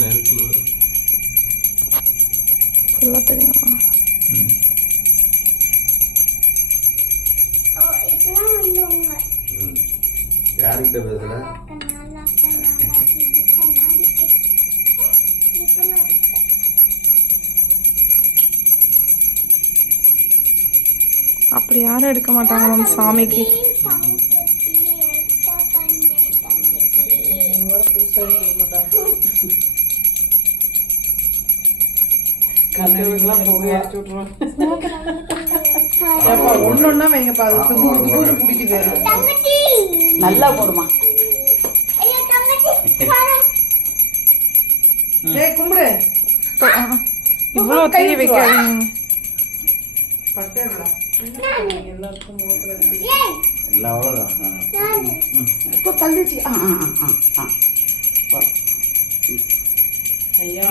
டைரக்ட்ல வருது. ஃபுல்லாக தெரியுமா? யார்கிட்ட பேசுற? அப்படி யாரும் எடுக்க மாட்டாங்க மேம் சாமிக்கு. ஒன்னொன்னா வைங்கப்பா, அது பிடிக்குது. நல்லா போடுமா. ஏய் கும்பிடு. இவ்வளோ தீ வைக்காதீங்க. எல்லாருக்கும் எல்லாம் அவ்வளோதான். இப்போ தள்ளிச்சு. ஐயா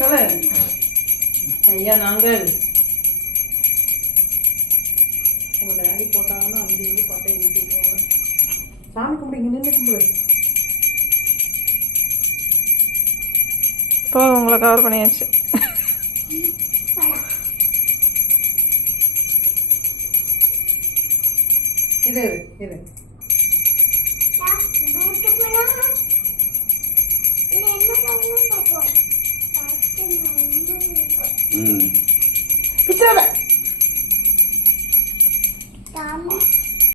சொல்லு. ஐயா நாங்கள் உங்களை அடி போட்டாங்கன்னா அங்கே இருந்து பட்டையை வீட்டுக்கு சாமி கும்பிடுங்க. நின்று கும்பிடு. இப்போ உங்களை கவர் பண்ணியாச்சு. இது இது ம்